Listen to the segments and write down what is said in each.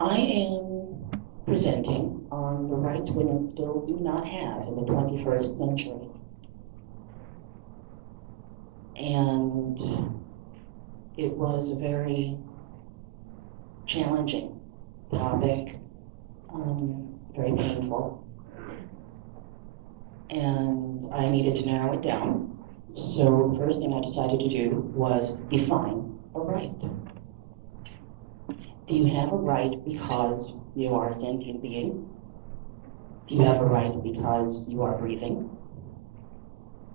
I am presenting on the rights women still do not have in the 21st century. And it was a very challenging topic, very painful. And I needed to narrow it down. So the first thing I decided to do was define a right. Do you have a right because you are a sentient being? Do you have a right because you are breathing?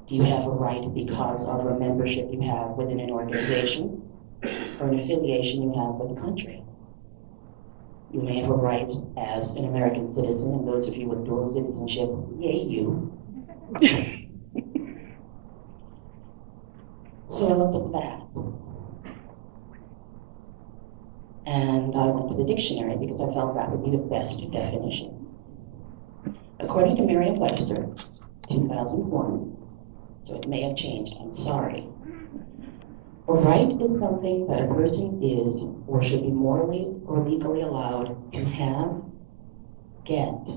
Do you have a right because of a membership you have within an organization or an affiliation you have with a country? You may have a right as an American citizen, and those of you with dual citizenship, yay you. So I looked at that. And I went to the dictionary because I felt that would be the best definition. According to Merriam-Webster, 2001, so it may have changed, I'm sorry. A right is something that a person is or should be morally or legally allowed to have, get,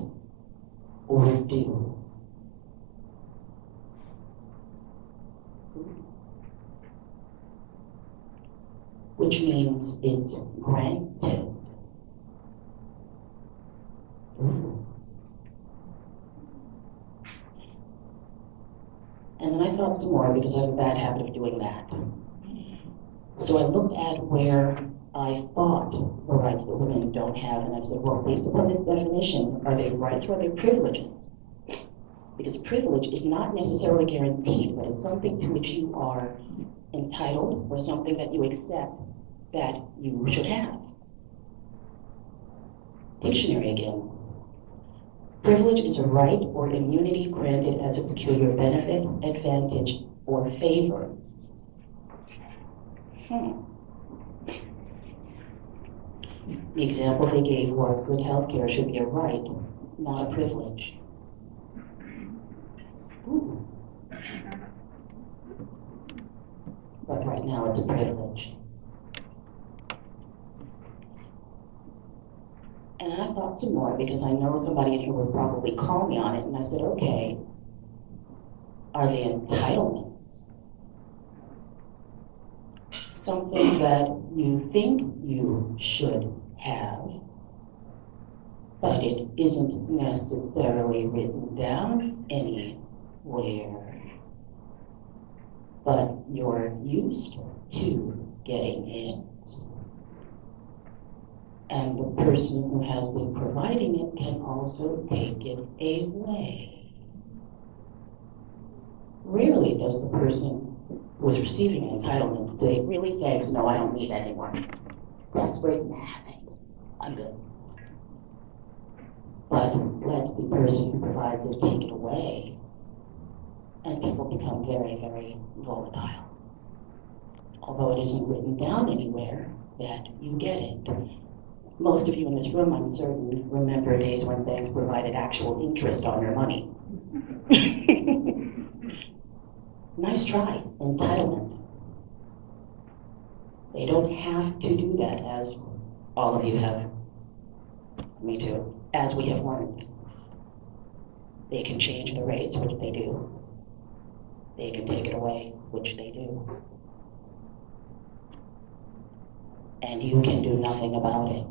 or do. Which means it's granted. And then I thought some more because I have a bad habit of doing that. So I looked at where I thought the rights that women don't have, and I said, well, based upon this definition, are they rights or are they privileges? Because privilege is not necessarily guaranteed, but it's something to which you are entitled or something that you accept that you should have. Dictionary again. Privilege is a right or immunity granted as a peculiar benefit, advantage, or favor. The example they gave was good health care should be a right, not a privilege. Ooh. But right now it's a privilege. And I thought some more because I know somebody in here would probably call me on it, and I said, okay, are they entitlements? Something that you think you should have, but it isn't necessarily written down anywhere, but you're used to getting it. And the person who has been providing it can also take it away. Rarely does the person who is receiving an entitlement say, really, thanks, no, I don't need that anymore. That's great, nah, thanks, I'm good. But let the person who provides it take it away, and people become very, very volatile. Although it isn't written down anywhere that you get it. Most of you in this room, I'm certain, remember days when banks provided actual interest on your money. Nice try, entitlement. They don't have to do that, as all of you have, me too, as we have learned. They can change the rates, which they do. They can take it away, which they do. And you can do nothing about it.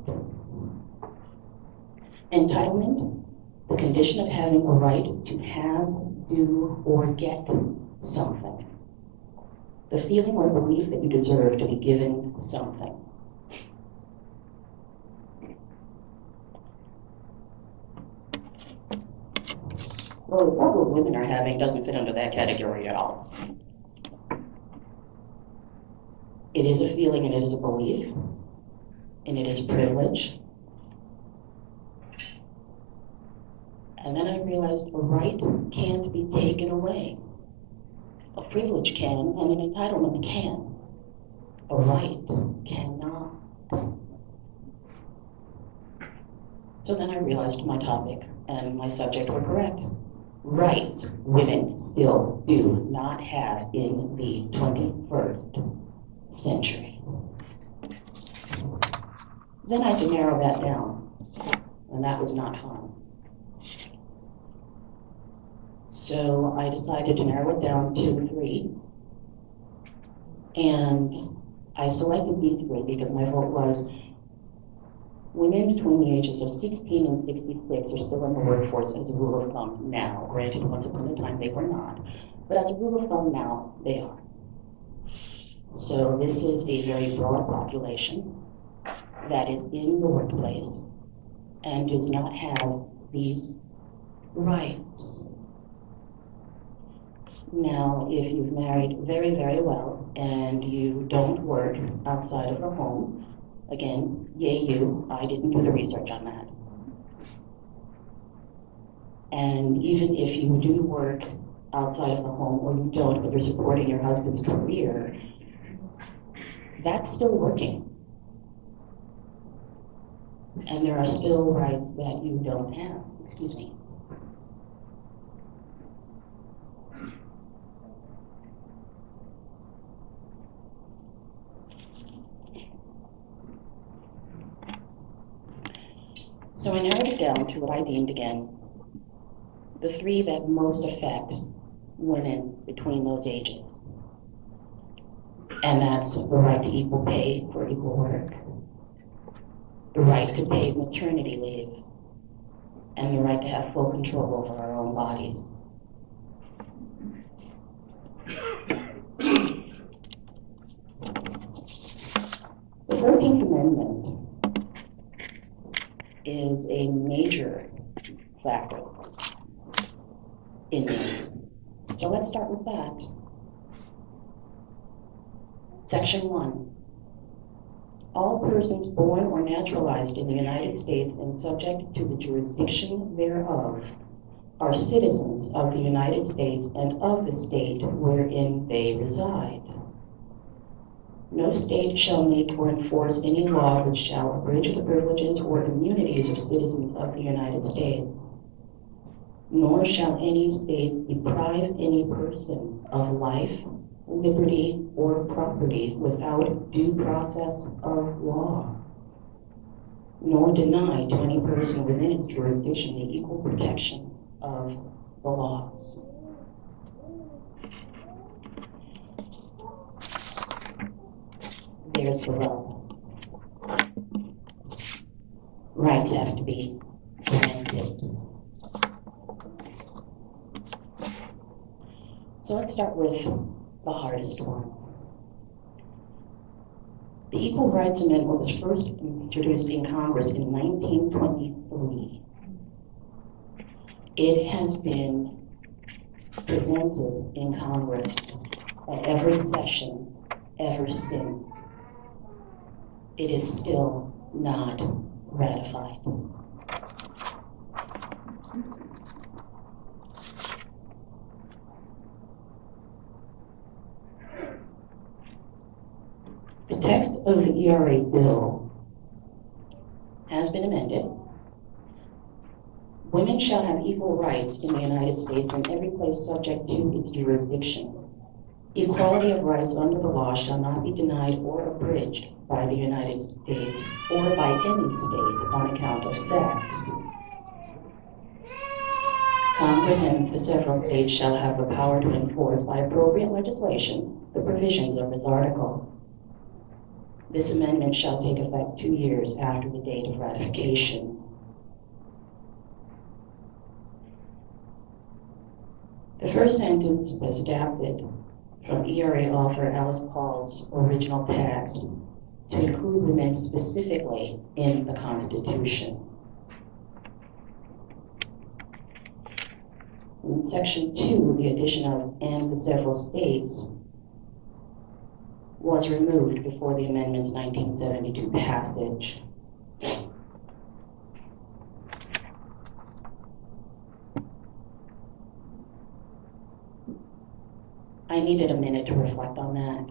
Entitlement, the condition of having a right to have, do, or get something. The feeling or belief that you deserve to be given something. Well, the problem women are having doesn't fit under that category at all. It is a feeling and it is a belief, and it is a privilege. And then I realized a right can't be taken away. A privilege can, and an entitlement can. A right cannot. So then I realized my topic and my subject were correct. Rights women still do not have in the 21st century. Then I had to narrow that down, and that was not fun. So I decided to narrow it down to 3. And I selected these 3 because my vote was women between the ages of 16 and 66 are still in the workforce as a rule of thumb now. Granted, once upon a time they were not. But as a rule of thumb now, they are. So this is a very broad population that is in the workplace and does not have these rights. Now, if you've married very, very well and you don't work outside of the home, again, yay you, I didn't do the research on that. And even if you do work outside of the home or you don't, but you're supporting your husband's career, that's still working. And there are still rights that you don't have. Excuse me. So I narrowed it down to what I deemed, again, the 3 that most affect women between those ages. And that's the right to equal pay for equal work, the right to paid maternity leave, and the right to have full control over our own bodies. The 14th Amendment is a major factor in this. So let's start with that. Section 1. All persons born or naturalized in the United States and subject to the jurisdiction thereof are citizens of the United States and of the state wherein they reside. No state shall make or enforce any law which shall abridge the privileges or immunities of citizens of the United States, nor shall any state deprive any person of life, liberty, or property without due process of law, nor deny to any person within its jurisdiction the equal protection of the laws. There's the rub. Rights have to be granted. So let's start with the hardest one. The Equal Rights Amendment was first introduced in Congress in 1923. It has been presented in Congress at every session ever since. It is still not ratified. The text of the ERA bill has been amended. Women shall have equal rights in the United States in every place subject to its jurisdiction. Equality of rights under the law shall not be denied or abridged by the United States or by any state on account of sex. Congress and the several states shall have the power to enforce by appropriate legislation the provisions of this article. This amendment shall take effect 2 years after the date of ratification. The first sentence was adapted from ERA author Alice Paul's original text to include women specifically in the Constitution. In Section 2, the addition of "and the several states" was removed before the amendment's 1972 passage. I needed a minute to reflect on that.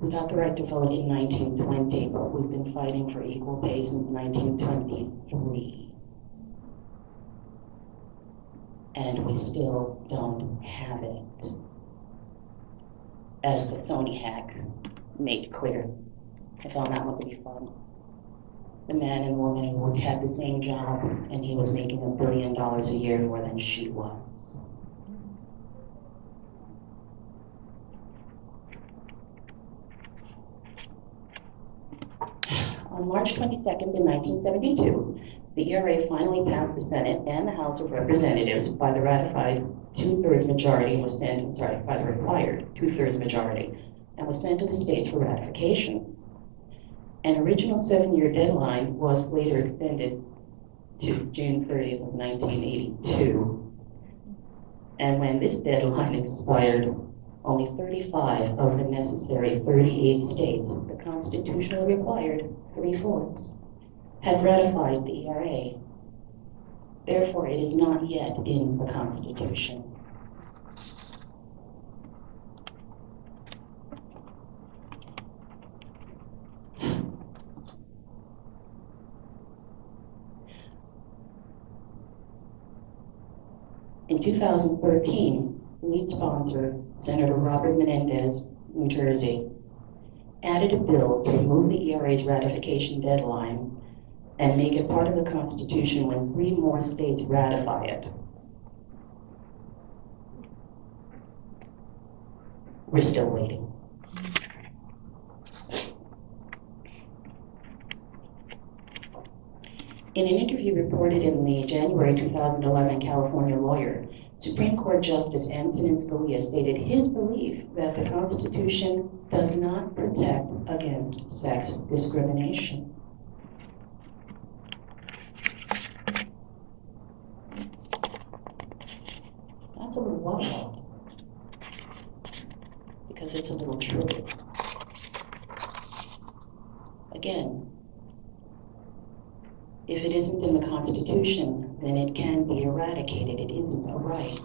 We got the right to vote in 1920, but we've been fighting for equal pay since 1923. And we still don't have it, as the Sonya hack made clear. I found that one to be fun. The man and woman who had the same job, and he was making $1 billion a year more than she was. On March 22nd, in 1972, the ERA finally passed the Senate and the House of Representatives by the ratified two-thirds majority and was sent, by the required two-thirds majority, and was sent to the states for ratification. An original 7-year deadline was later extended to June 30th of 1982. And when this deadline expired, only 35 of the necessary 38 states, the constitutionally required 3/4, had ratified the ERA. Therefore, it is not yet in the Constitution. In 2013, lead sponsor, Senator Robert Menendez, New Jersey, added a bill to remove the ERA's ratification deadline and make it part of the Constitution when 3 more states ratify it. We're still waiting. In an interview reported in the January 2011 California Lawyer, Supreme Court Justice Antonin Scalia stated his belief that the Constitution does not protect against sex discrimination. That's a little wild, because it's a little true. Again, if it isn't in the Constitution, then it can be eradicated. It isn't a right.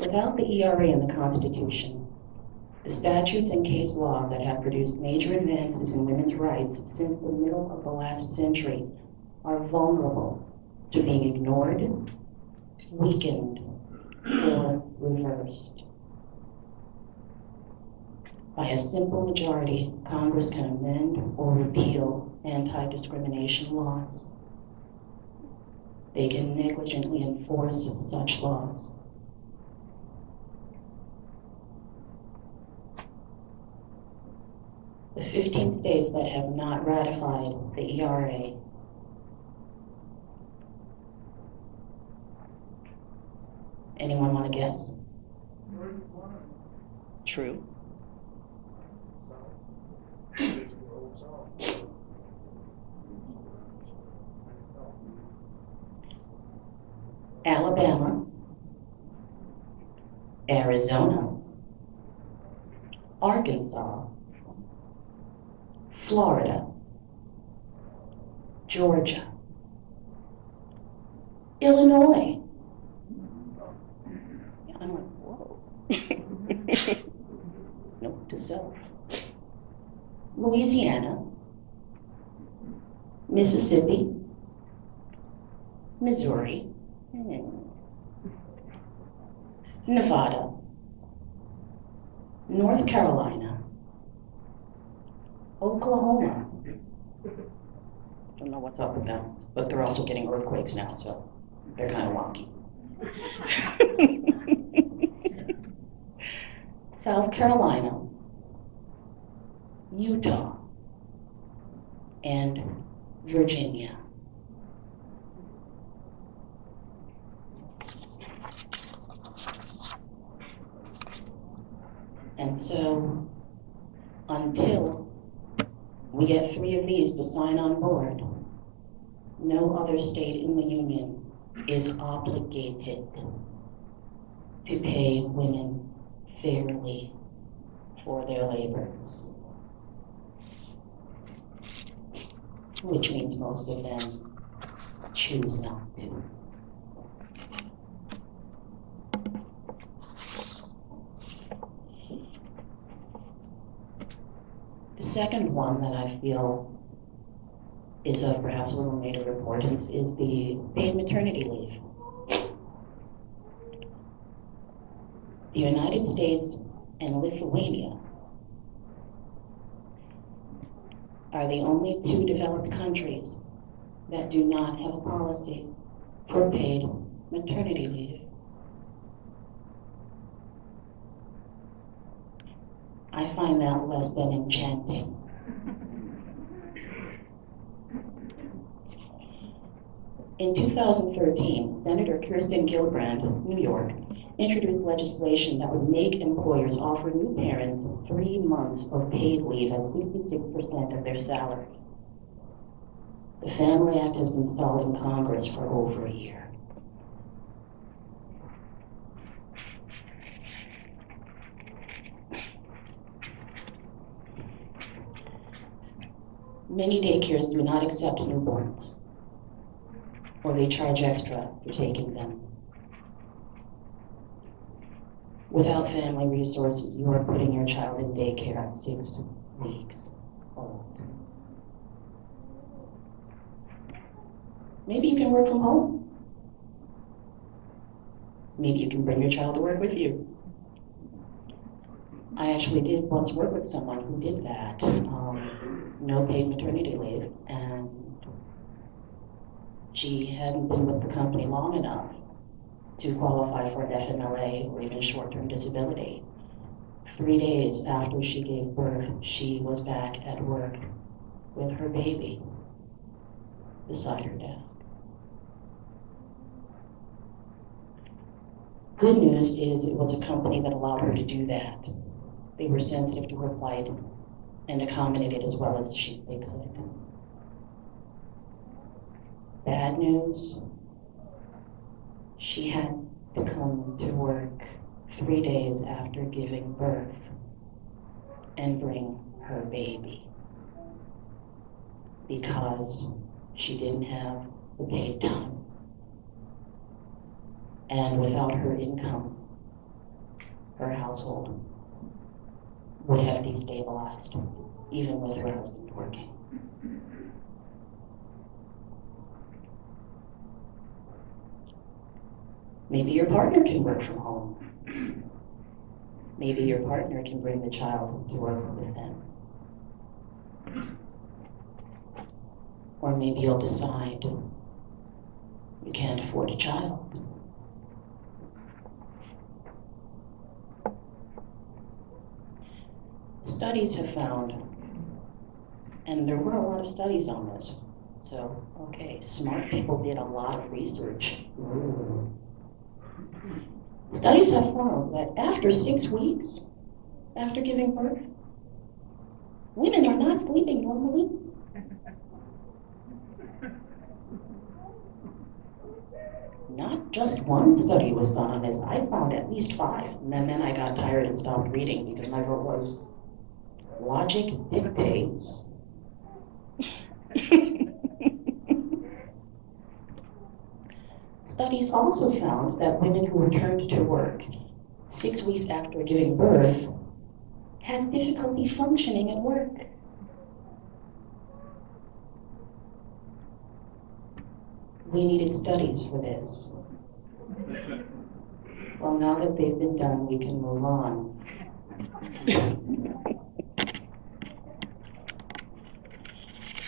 Without the ERA in the Constitution, the statutes and case law that have produced major advances in women's rights since the middle of the last century are vulnerable to being ignored, weakened, or reversed. By a simple majority, Congress can amend or repeal anti-discrimination laws. They can negligently enforce such laws. The 15 states that have not ratified the ERA anyone want to guess? True. Alabama, Arizona, Arkansas, Florida, Georgia, Illinois. I'm like, whoa. Note to self. Louisiana, Mississippi, Missouri, Nevada, North Carolina, Oklahoma. Don't know what's up with them, but they're also getting earthquakes now, so they're kind of wonky. South Carolina, Utah, and Virginia. And so, until we get 3 of these to sign on board, no other state in the Union is obligated to pay women fairly for their labors, which means most of them choose not to. The second one that I feel is of perhaps a little major importance is the paid maternity leave. The United States and Lithuania are the only two developed countries that do not have a policy for paid maternity leave. I find that less than enchanting. In 2013, Senator Kirsten Gillibrand, New York, introduced legislation that would make employers offer new parents 3 months of paid leave at 66% of their salary. The Family Act has been stalled in Congress for over a year. Many daycares do not accept newborns, or they charge extra for taking them. Without family resources, you are putting your child in daycare at 6 weeks old. Maybe you can work from home. Maybe you can bring your child to work with you. I actually did once work with someone who did that. No paid maternity leave, and she hadn't been with the company long enough to qualify for FMLA or even short-term disability. 3 days after she gave birth, she was back at work with her baby beside her desk. Good news is it was a company that allowed her to do that. They were sensitive to her plight and accommodated as well as they could. Bad news, she had to come to work 3 days after giving birth and bring her baby because she didn't have the paid time. And without her income, her household would have destabilized, even with her husband working. Maybe your partner can work from home. Maybe your partner can bring the child to work with them. Or maybe you'll decide you can't afford a child. Studies have found, and there were a lot of studies on this, so, okay, smart people did a lot of research. Ooh. Studies have found that after 6 weeks, after giving birth, women are not sleeping normally. Not just one study was done on this. I found at least 5, and then I got tired and stopped reading because my vote was, logic dictates. Studies also found that women who returned to work 6 weeks after giving birth had difficulty functioning at work. We needed studies for this. Well, now that they've been done, we can move on.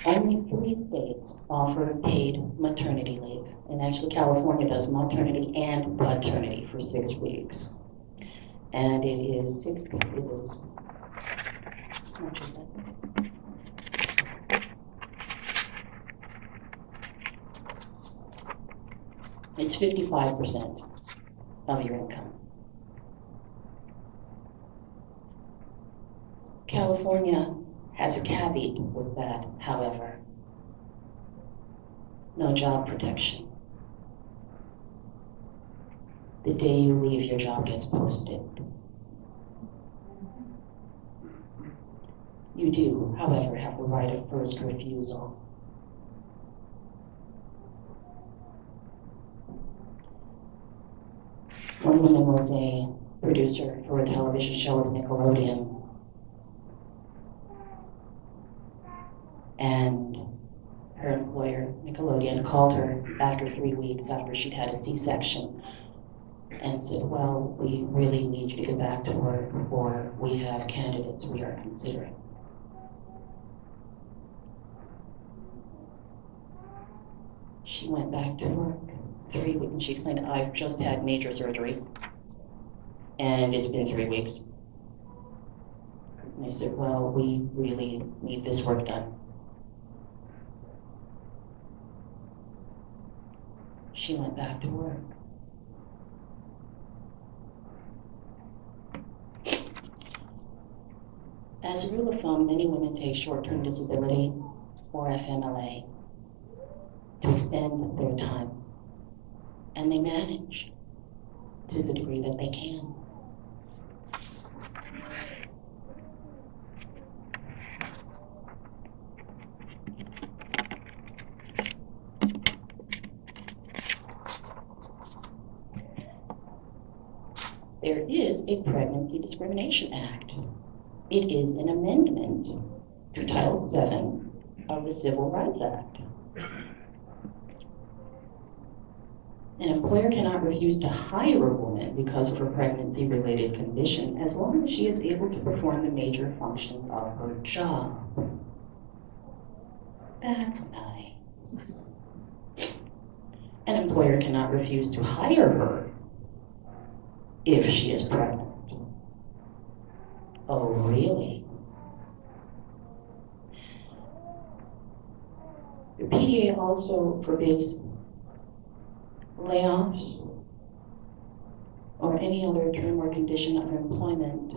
Only 3 states offer paid maternity leave. And actually California does maternity and paternity for 6 weeks. And it is how much is that? It's 55% of your income. California has a caveat with that, however. No job protection. The day you leave, your job gets posted. You do, however, have the right of first refusal. One woman was a producer for a television show with Nickelodeon. And her employer, Nickelodeon, called her after 3 weeks after she'd had a C-section and said, well, we really need you to get back to work, or we have candidates we are considering. She went back to work 3 weeks, and she explained, I've just had major surgery, and it's been 3 weeks. And I said, well, we really need this work done. She went back to work. As a rule of thumb, many women take short-term disability, or FMLA, to extend their time. And they manage to the degree that they can. There is a Pregnancy Discrimination Act. It is an amendment to Title VII of the Civil Rights Act. An employer cannot refuse to hire a woman because of her pregnancy-related condition as long as she is able to perform the major functions of her job. That's nice. An employer cannot refuse to hire her if she is pregnant. Oh, really? The PDA also forbids layoffs or any other term or condition of employment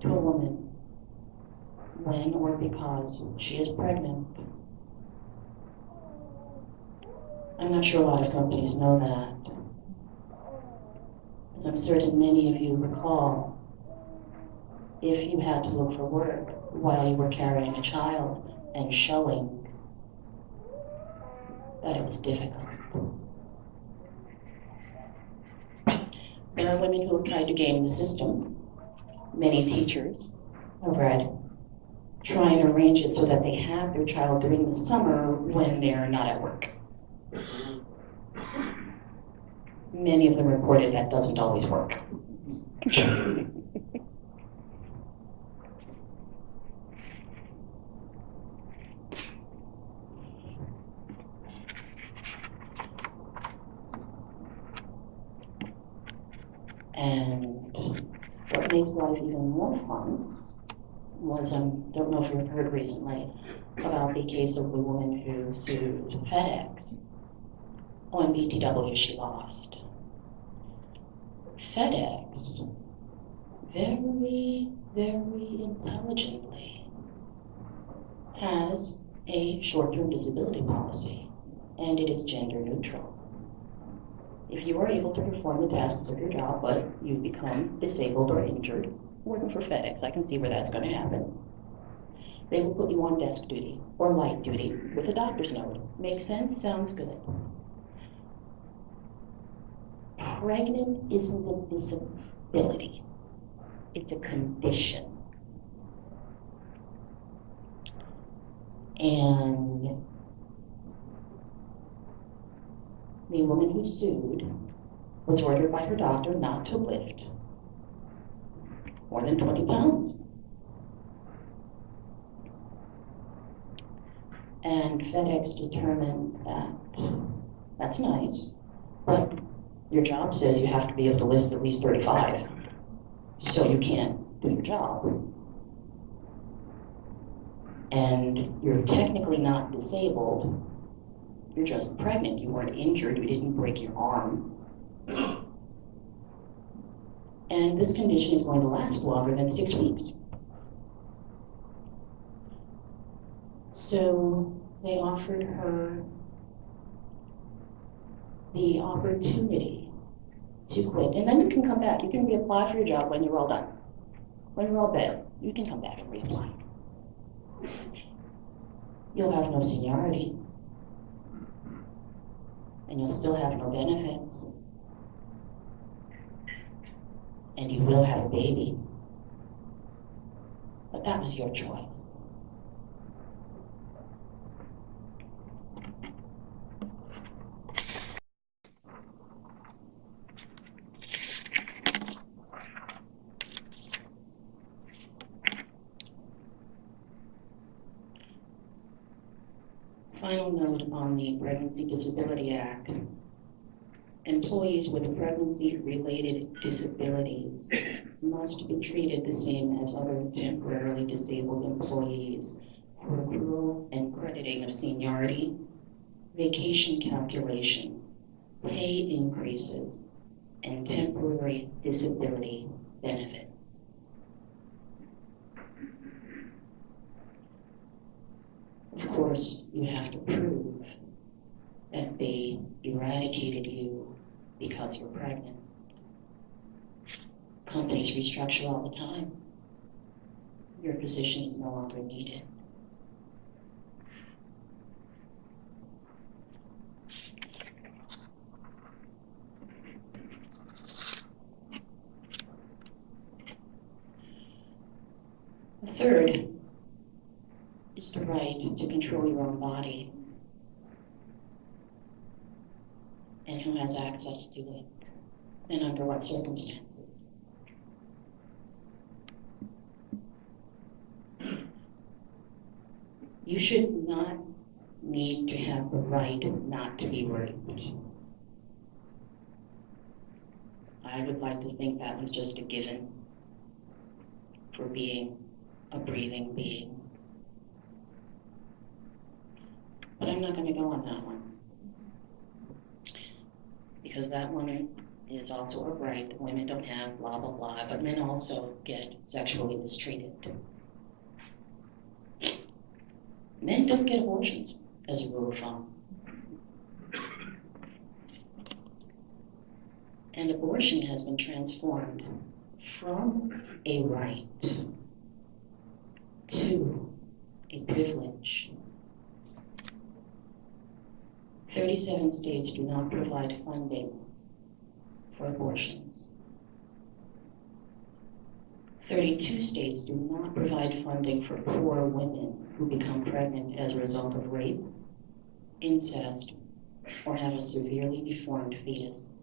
to a woman when or because she is pregnant. I'm not sure a lot of companies know that, as I'm certain many of you recall, if you had to look for work while you were carrying a child and showing that it was difficult. There are women who have tried to game the system. Many teachers have read, try and arrange it so that they have their child during the summer when they're not at work. Many of them reported that doesn't always work. And what makes life even more fun was, don't know if you've heard recently about the case of the woman who sued FedEx. On BTW, she lost. FedEx, very, very intelligently, has a short-term disability policy, and it is gender neutral. If you are able to perform the tasks of your job, but you become disabled or injured, working for FedEx, I can see where that's going to happen. They will put you on desk duty or light duty with a doctor's note. Makes sense? Sounds good. Pregnant isn't a disability. It's a condition. And the woman who sued was ordered by her doctor not to lift more than 20 pounds. And FedEx determined that that's nice, but your job says you have to be able to lift at least 35, so you can't do your job. And you're technically not disabled. You're just pregnant. You weren't injured. You didn't break your arm. And this condition is going to last longer than 6 weeks. So they offered her the opportunity to quit. And then you can come back. You can reapply for your job when you're all done. When you're all better, you can come back and reapply. You'll have no seniority. And you'll still have no benefits. And you will have a baby. But that was your choice. on the Pregnancy Disability Act, employees with pregnancy-related disabilities must be treated the same as other temporarily disabled employees for accrual and crediting of seniority, vacation calculation, pay increases, and temporary disability benefits. Of course, you have to prove that they eradicated you because you're pregnant. Companies restructure all the time. Your position is no longer needed. The third is the right to control your own body and who has access to it and under what circumstances. You should not need to have the right not to be raped. I would like to think that was just a given for being a breathing being. But I'm not going to go on that one. Because that one is also a right that women don't have, blah, blah, blah, but men also get sexually mistreated. Men don't get abortions, as a rule of thumb. And abortion has been transformed from a right to a privilege. 37 states do not provide funding for abortions. 32 states do not provide funding for poor women who become pregnant as a result of rape, incest, or have a severely deformed fetus.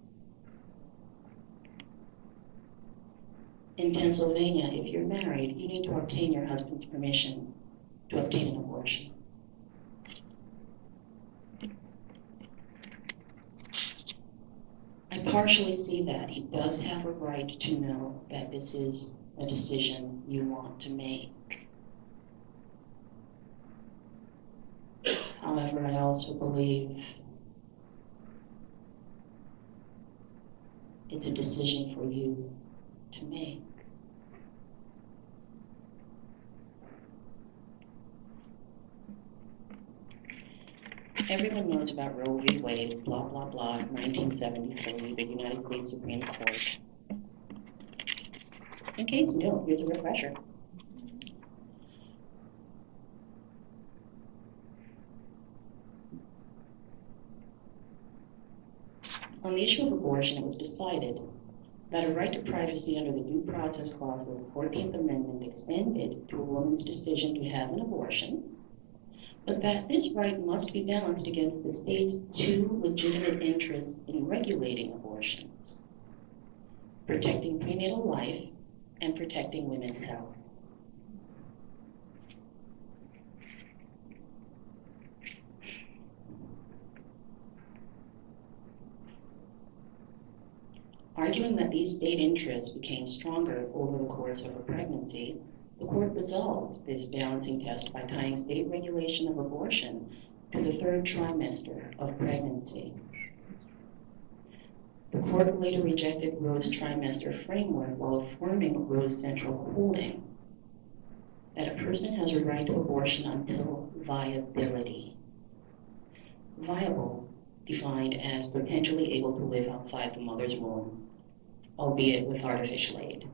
In Pennsylvania, if you're married, you need to obtain your husband's permission to obtain an abortion. I partially see that. He does have a right to know that this is a decision you want to make. However, I also believe it's a decision for you to make. Everyone knows about Roe v. Wade, blah, blah, blah, 1973, the United States Supreme Court. In case you don't, here's a refresher. On the issue of abortion, it was decided that a right to privacy under the Due Process Clause of the 14th Amendment extended to a woman's decision to have an abortion, but that this right must be balanced against the state's two legitimate interests in regulating abortions: protecting prenatal life and protecting women's health. Arguing that these state interests became stronger over the course of a pregnancy, the court resolved this balancing test by tying state regulation of abortion to the third trimester of pregnancy. The court later rejected Roe's trimester framework while affirming Roe's central holding that a person has a right to abortion until viability. Viable, defined as potentially able to live outside the mother's womb, albeit with artificial aid.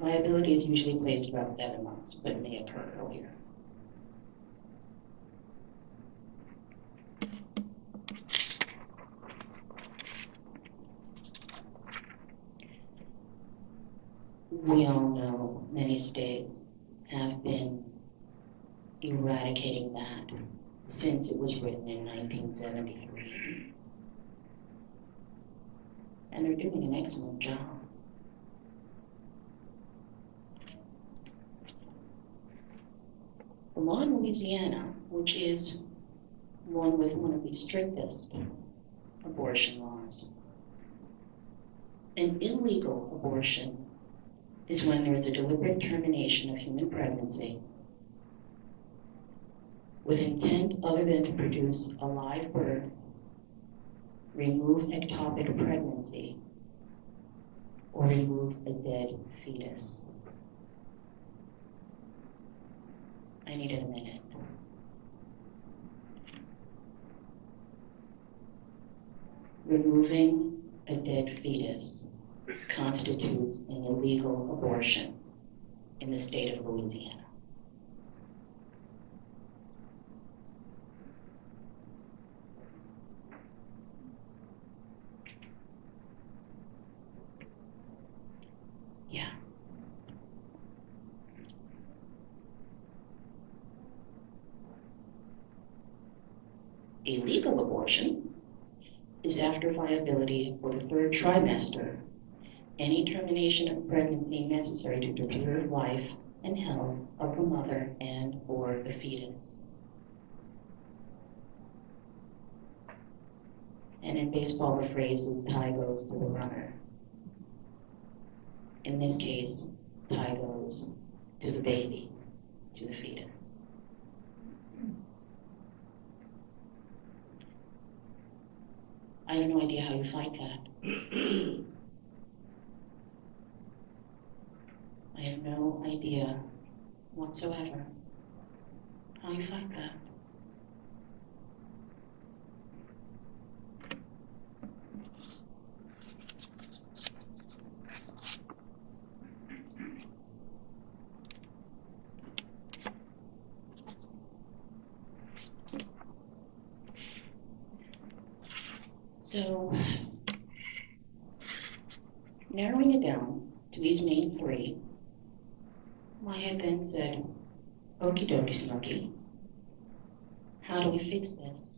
Viability is usually placed at about 7 months, but may occur earlier. We all know many states have been eradicating that since it was written in 1973. And they're doing an excellent job. The law in Louisiana, which is one with one of the strictest abortion laws. An illegal abortion is when there is a deliberate termination of human pregnancy with intent other than to produce a live birth, remove ectopic pregnancy, or remove a dead fetus. I needed a minute. Removing a dead fetus constitutes an illegal abortion in the state of Louisiana. Yeah. A legal abortion is after viability for the third trimester, any termination of pregnancy necessary to preserve life and health of the mother and or the fetus. And in baseball, the phrase is tie goes to the runner. In this case, tie goes to the baby, to the fetus. I have no idea how you fight that. I have no idea whatsoever how you fight that. So, narrowing it down to these main three, my head then said, okie dokie snooky, how do we fix this?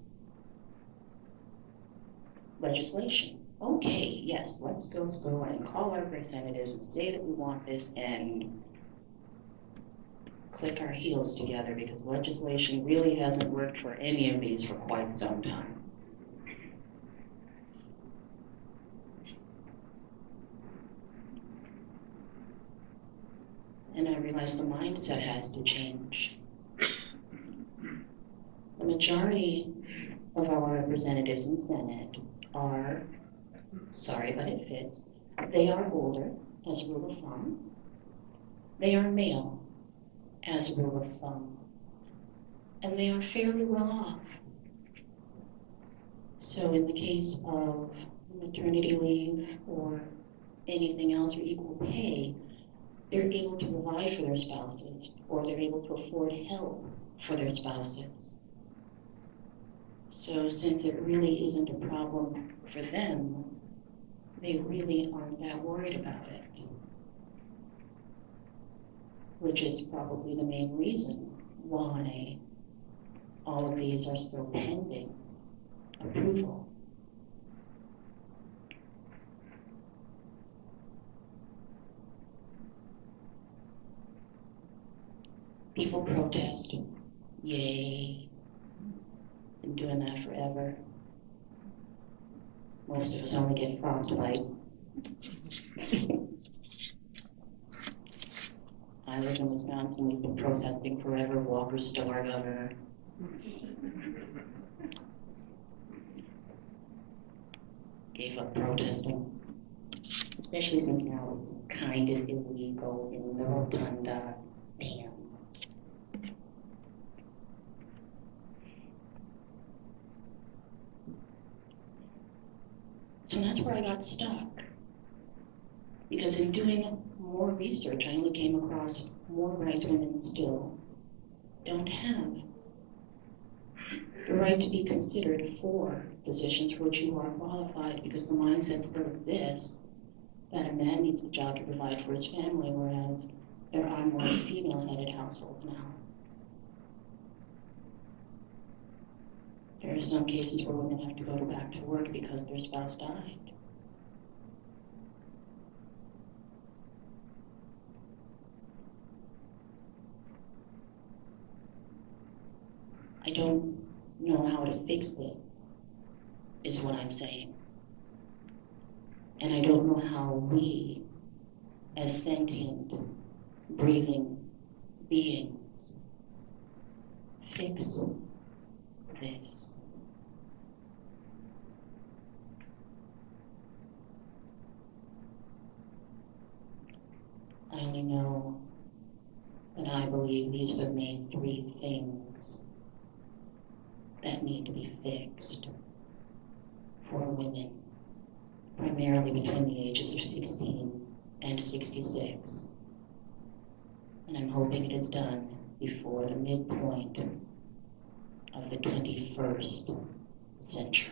Legislation. Okay, yes, let's go and call our representatives and say that we want this and click our heels together because legislation really hasn't worked for any of these for quite some time. And I realized the mindset has to change. The majority of our representatives in Senate are, sorry but it fits, they are older as a rule of thumb. They are male as a rule of thumb. And they are fairly well off. So in the case of maternity leave or anything else or equal pay, they're able to provide for their spouses, or they're able to afford help for their spouses. So since it really isn't a problem for them, they really aren't that worried about it. Which is probably the main reason why all of these are still pending approval. People protest. Yay. Been doing that forever. Most of us only get frostbite. I live in Wisconsin. We've been protesting forever. Walker's still our governor. Gave up protesting. Especially since now it's kind of illegal in the rotunda. Damn. So that's where I got stuck. Because in doing more research, I only came across more rights women still don't have the right to be considered for positions for which you are qualified, because the mindset still exists that a man needs the job to provide for his family, whereas there are more female-headed households now. There are some cases where women have to go back to work because their spouse died. I don't know how to fix this, is what I'm saying. And I don't know how we, as sentient, breathing beings, fix this. I only know that I believe these are the main three things that need to be fixed for women, primarily between the ages of 16 and 66. And I'm hoping it is done before the midpoint of the 21st century.